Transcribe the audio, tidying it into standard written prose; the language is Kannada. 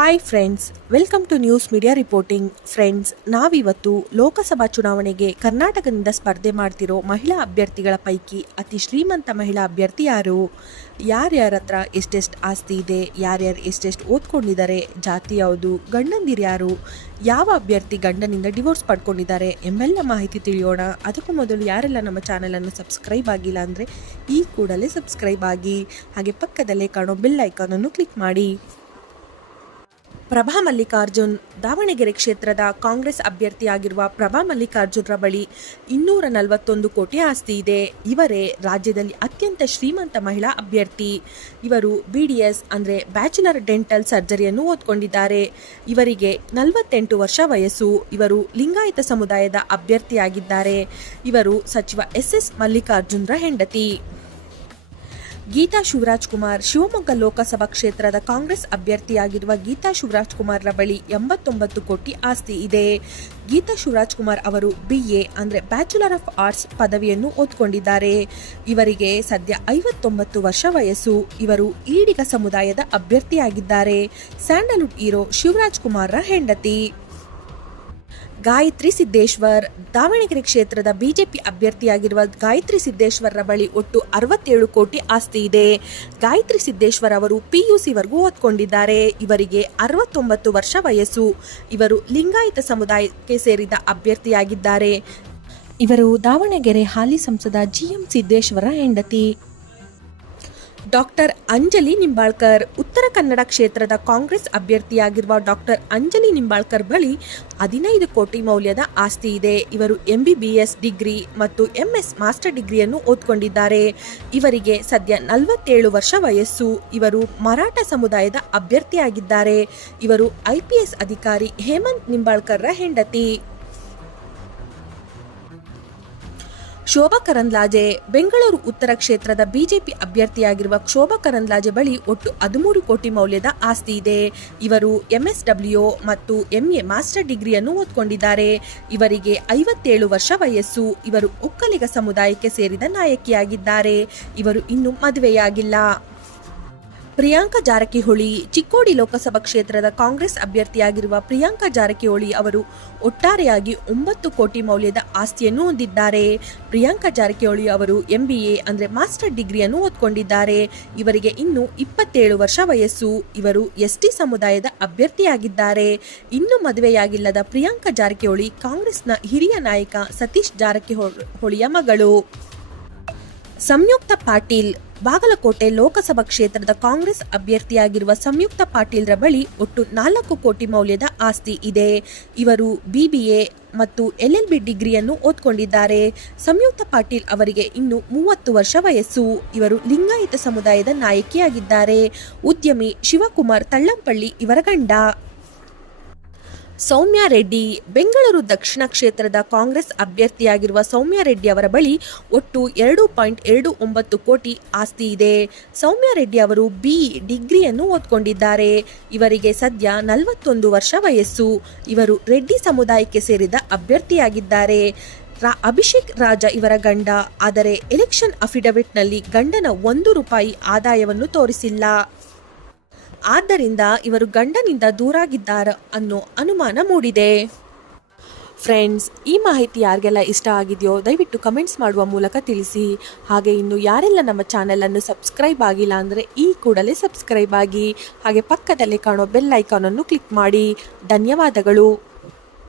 Hi friends, welcome to news media reporting. Friends, ನಾವಿವತ್ತು ಲೋಕಸಭಾ ಚುನಾವಣೆಗೆ ಕರ್ನಾಟಕದಿಂದ ಸ್ಪರ್ಧೆ ಮಾಡ್ತಿರೋ ಮಹಿಳಾ ಅಭ್ಯರ್ಥಿಗಳ ಪೈಕಿ ಅತಿ ಶ್ರೀಮಂತ ಮಹಿಳಾ ಅಭ್ಯರ್ಥಿ ಯಾರು, ಯಾರ್ಯಾರ ಹತ್ರ ಎಷ್ಟೆಷ್ಟು ಆಸ್ತಿ ಇದೆ, ಯಾರ್ಯಾರು ಎಷ್ಟೆಷ್ಟು ಓದ್ಕೊಂಡಿದ್ದಾರೆ, ಜಾತಿ ಯಾವುದು, ಗಂಡಂದಿರು ಯಾರು, ಯಾವ ಅಭ್ಯರ್ಥಿ ಗಂಡನಿಂದ ಡಿವೋರ್ಸ್ ಪಡ್ಕೊಂಡಿದ್ದಾರೆ ಎಂಬೆಲ್ಲ ಮಾಹಿತಿ ತಿಳಿಯೋಣ. ಅದಕ್ಕೂ ಮೊದಲು ಯಾರೆಲ್ಲ ನಮ್ಮ ಚಾನಲನ್ನು ಸಬ್ಸ್ಕ್ರೈಬ್ ಆಗಿಲ್ಲ ಅಂದರೆ ಈ ಕೂಡಲೇ ಸಬ್ಸ್ಕ್ರೈಬ್ ಆಗಿ, ಹಾಗೆ ಪಕ್ಕದಲ್ಲೇ ಕಾಣೋ ಬೆಲ್ ಐಕಾನನ್ನು ಕ್ಲಿಕ್ ಮಾಡಿ. ಪ್ರಭಾ ಮಲ್ಲಿಕಾರ್ಜುನ್ ದಾವಣಗೆರೆ ಕ್ಷೇತ್ರದ ಕಾಂಗ್ರೆಸ್ ಅಭ್ಯರ್ಥಿಯಾಗಿರುವ ಪ್ರಭಾ ಮಲ್ಲಿಕಾರ್ಜುನ್ರ ಬಳಿ 241 ಕೋಟಿ ಆಸ್ತಿ ಇದೆ. ಇವರೇ ರಾಜ್ಯದಲ್ಲಿ ಅತ್ಯಂತ ಶ್ರೀಮಂತ ಮಹಿಳಾ ಅಭ್ಯರ್ಥಿ. ಇವರು BDS ಅಂದರೆ ಬ್ಯಾಚುಲರ್ ಡೆಂಟಲ್ ಸರ್ಜರಿಯನ್ನು ಓದ್ಕೊಂಡಿದ್ದಾರೆ. ಇವರಿಗೆ 48 ವರ್ಷ ವಯಸ್ಸು. ಇವರು ಲಿಂಗಾಯತ ಸಮುದಾಯದ ಅಭ್ಯರ್ಥಿಯಾಗಿದ್ದಾರೆ. ಇವರು ಸಚಿವ SS ಮಲ್ಲಿಕಾರ್ಜುನ್ರ ಹೆಂಡತಿ. ಗೀತಾ ಶಿವರಾಜ್ ಕುಮಾರ್ ಶಿವಮೊಗ್ಗ ಲೋಕಸಭಾ ಕ್ಷೇತ್ರದ ಕಾಂಗ್ರೆಸ್ ಅಭ್ಯರ್ಥಿಯಾಗಿರುವ ಗೀತಾ ಶಿವರಾಜ್ ಕುಮಾರ್ರ ಬಳಿ 89 ಕೋಟಿ ಆಸ್ತಿ ಇದೆ. ಗೀತಾ ಶಿವರಾಜ್ ಕುಮಾರ್ ಅವರು BA ಅಂದರೆ ಬ್ಯಾಚುಲರ್ ಆಫ್ ಆರ್ಟ್ಸ್ ಪದವಿಯನ್ನು ಓದ್ಕೊಂಡಿದ್ದಾರೆ. ಇವರಿಗೆ ಸದ್ಯ 59 ವರ್ಷ ವಯಸ್ಸು. ಇವರು ಈಡಿಗ ಸಮುದಾಯದ ಅಭ್ಯರ್ಥಿಯಾಗಿದ್ದಾರೆ. ಸ್ಯಾಂಡಲ್ವುಡ್ ಹೀರೋ ಶಿವರಾಜ್ ಕುಮಾರ್ರ ಹೆಂಡತಿ. ಗಾಯತ್ರಿ ಸಿದ್ದೇಶ್ವರ್ ದಾವಣಗೆರೆ ಕ್ಷೇತ್ರದ BJP ಅಭ್ಯರ್ಥಿಯಾಗಿರುವ ಗಾಯತ್ರಿ ಸಿದ್ದೇಶ್ವರ್ರ ಬಳಿ ಒಟ್ಟು 67 ಕೋಟಿ ಆಸ್ತಿ ಇದೆ. ಗಾಯತ್ರಿ ಸಿದ್ದೇಶ್ವರ್ ಅವರು PUC ವರೆಗೂ ಓದ್ಕೊಂಡಿದ್ದಾರೆ. ಇವರಿಗೆ 69 ವರ್ಷ ವಯಸ್ಸು. ಇವರು ಲಿಂಗಾಯತ ಸಮುದಾಯಕ್ಕೆ ಸೇರಿದ ಅಭ್ಯರ್ಥಿಯಾಗಿದ್ದಾರೆ. ಇವರು ದಾವಣಗೆರೆ ಹಾಲಿ ಸಂಸದ GM ಸಿದ್ದೇಶ್ವರ ಹೆಂಡತಿ. ಡಾಕ್ಟರ್ ಅಂಜಲಿ ನಿಂಬಾಳ್ಕರ್ ಉತ್ತರ ಕನ್ನಡ ಕ್ಷೇತ್ರದ ಕಾಂಗ್ರೆಸ್ ಅಭ್ಯರ್ಥಿಯಾಗಿರುವ ಡಾಕ್ಟರ್ ಅಂಜಲಿ ನಿಂಬಾಳ್ಕರ್ ಬಳಿ 15 ಕೋಟಿ ಮೌಲ್ಯದ ಆಸ್ತಿ ಇದೆ. ಇವರು MBBS ಡಿಗ್ರಿ ಮತ್ತು MS ಮಾಸ್ಟರ್ ಡಿಗ್ರಿಯನ್ನು ಓದ್ಕೊಂಡಿದ್ದಾರೆ. ಇವರಿಗೆ ಸದ್ಯ 47 ವರ್ಷ ವಯಸ್ಸು. ಇವರು ಮರಾಠ ಸಮುದಾಯದ ಅಭ್ಯರ್ಥಿಯಾಗಿದ್ದಾರೆ. ಇವರು IPS ಅಧಿಕಾರಿ ಹೇಮಂತ್ ನಿಂಬಾಳ್ಕರ್ರ ಹೆಂಡತಿ. ಶೋಭಾ ಕರಂದ್ಲಾಜೆ ಬೆಂಗಳೂರು ಉತ್ತರ ಕ್ಷೇತ್ರದ BJP ಅಭ್ಯರ್ಥಿಯಾಗಿರುವ ಶೋಭಾ ಕರಂದ್ಲಾಜೆ ಬಳಿ ಒಟ್ಟು 13 ಕೋಟಿ ಮೌಲ್ಯದ ಆಸ್ತಿ ಇದೆ. ಇವರು MSW ಮತ್ತು MA ಮಾಸ್ಟರ್ ಡಿಗ್ರಿಯನ್ನು ಓದ್ಕೊಂಡಿದ್ದಾರೆ. ಇವರಿಗೆ 57 ವರ್ಷ ವಯಸ್ಸು. ಇವರು ಒಕ್ಕಲಿಗ ಸಮುದಾಯಕ್ಕೆ ಸೇರಿದ ನಾಯಕಿಯಾಗಿದ್ದಾರೆ. ಇವರು ಇನ್ನೂ ಮದುವೆಯಾಗಿಲ್ಲ. ಪ್ರಿಯಾಂಕಾ ಜಾರಕಿಹೊಳಿ ಚಿಕ್ಕೋಡಿ ಲೋಕಸಭಾ ಕ್ಷೇತ್ರದ ಕಾಂಗ್ರೆಸ್ ಅಭ್ಯರ್ಥಿಯಾಗಿರುವ ಪ್ರಿಯಾಂಕಾ ಜಾರಕಿಹೊಳಿ ಅವರು ಒಟ್ಟಾರೆಯಾಗಿ 9 ಕೋಟಿ ಮೌಲ್ಯದ ಆಸ್ತಿಯನ್ನು ಹೊಂದಿದ್ದಾರೆ. ಪ್ರಿಯಾಂಕಾ ಜಾರಕಿಹೊಳಿ ಅವರು MBA ಅಂದರೆ ಮಾಸ್ಟರ್ ಡಿಗ್ರಿಯನ್ನು ಓದ್ಕೊಂಡಿದ್ದಾರೆ. ಇವರಿಗೆ ಇನ್ನೂ 27 ವರ್ಷ ವಯಸ್ಸು. ಇವರು ST ಸಮುದಾಯದ ಅಭ್ಯರ್ಥಿಯಾಗಿದ್ದಾರೆ. ಇನ್ನೂ ಮದುವೆಯಾಗಿಲ್ಲದ ಪ್ರಿಯಾಂಕಾ ಜಾರಕಿಹೊಳಿ ಕಾಂಗ್ರೆಸ್ನ ಹಿರಿಯ ನಾಯಕ ಸತೀಶ್ ಜಾರಕಿಹೊಳಿಯ ಮಗಳು. ಸಂಯುಕ್ತ ಪಾಟೀಲ್ ಬಾಗಲಕೋಟೆ ಲೋಕಸಭಾ ಕ್ಷೇತ್ರದ ಕಾಂಗ್ರೆಸ್ ಅಭ್ಯರ್ಥಿಯಾಗಿರುವ ಸಂಯುಕ್ತ ಪಾಟೀಲ್ರ ಬಳಿ ಒಟ್ಟು 4 ಕೋಟಿ ಮೌಲ್ಯದ ಆಸ್ತಿ ಇದೆ. ಇವರು BBA ಮತ್ತು LLB ಡಿಗ್ರಿಯನ್ನು ಓದ್ಕೊಂಡಿದ್ದಾರೆ. ಸಂಯುಕ್ತ ಪಾಟೀಲ್ ಅವರಿಗೆ ಇನ್ನು 30 ವರ್ಷ ವಯಸ್ಸು. ಇವರು ಲಿಂಗಾಯತ ಸಮುದಾಯದ ನಾಯಕಿಯಾಗಿದ್ದಾರೆ. ಉದ್ಯಮಿ ಶಿವಕುಮಾರ್ ತಳ್ಳಂಪಳ್ಳಿ ಇವರ ಗಂಡ. ಸೌಮ್ಯ ರೆಡ್ಡಿ ಬೆಂಗಳೂರು ದಕ್ಷಿಣ ಕ್ಷೇತ್ರದ ಕಾಂಗ್ರೆಸ್ ಅಭ್ಯರ್ಥಿಯಾಗಿರುವ ಸೌಮ್ಯ ರೆಡ್ಡಿ ಅವರ ಬಳಿ ಒಟ್ಟು 2.29 ಕೋಟಿ ಆಸ್ತಿ ಇದೆ. ಸೌಮ್ಯ ರೆಡ್ಡಿ ಅವರು BE ಡಿಗ್ರಿಯನ್ನು ಓದ್ಕೊಂಡಿದ್ದಾರೆ. ಇವರಿಗೆ ಸದ್ಯ 41 ವರ್ಷ ವಯಸ್ಸು. ಇವರು ರೆಡ್ಡಿ ಸಮುದಾಯಕ್ಕೆ ಸೇರಿದ ಅಭ್ಯರ್ಥಿಯಾಗಿದ್ದಾರೆ. ಅಭಿಷೇಕ್ ರಾಜ ಇವರ ಗಂಡ. ಆದರೆ ಎಲೆಕ್ಷನ್ ಅಫಿಡವಿಟ್ನಲ್ಲಿ ಗಂಡನ ₹1 ಆದಾಯವನ್ನು ತೋರಿಸಿಲ್ಲ. ಆದ್ದರಿಂದ ಇವರು ಗಂಡನಿಂದ ದೂರಾಗಿದ್ದಾರೆ ಅನ್ನೋ ಅನುಮಾನ ಮೂಡಿದೆ. ಫ್ರೆಂಡ್ಸ್, ಈ ಮಾಹಿತಿ ಯಾರಿಗೆಲ್ಲ ಇಷ್ಟ ಆಗಿದೆಯೋ ದಯವಿಟ್ಟು ಕಮೆಂಟ್ಸ್ ಮಾಡುವ ಮೂಲಕ ತಿಳಿಸಿ. ಹಾಗೆ ಇನ್ನು ಯಾರೆಲ್ಲ ನಮ್ಮ ಚಾನಲನ್ನು ಸಬ್ಸ್ಕ್ರೈಬ್ ಆಗಿಲ್ಲ ಅಂದರೆ ಈ ಕೂಡಲೇ ಸಬ್ಸ್ಕ್ರೈಬ್ ಆಗಿ, ಹಾಗೆ ಪಕ್ಕದಲ್ಲಿ ಕಾಣೋ ಬೆಲ್ ಐಕಾನನ್ನು ಕ್ಲಿಕ್ ಮಾಡಿ. ಧನ್ಯವಾದಗಳು.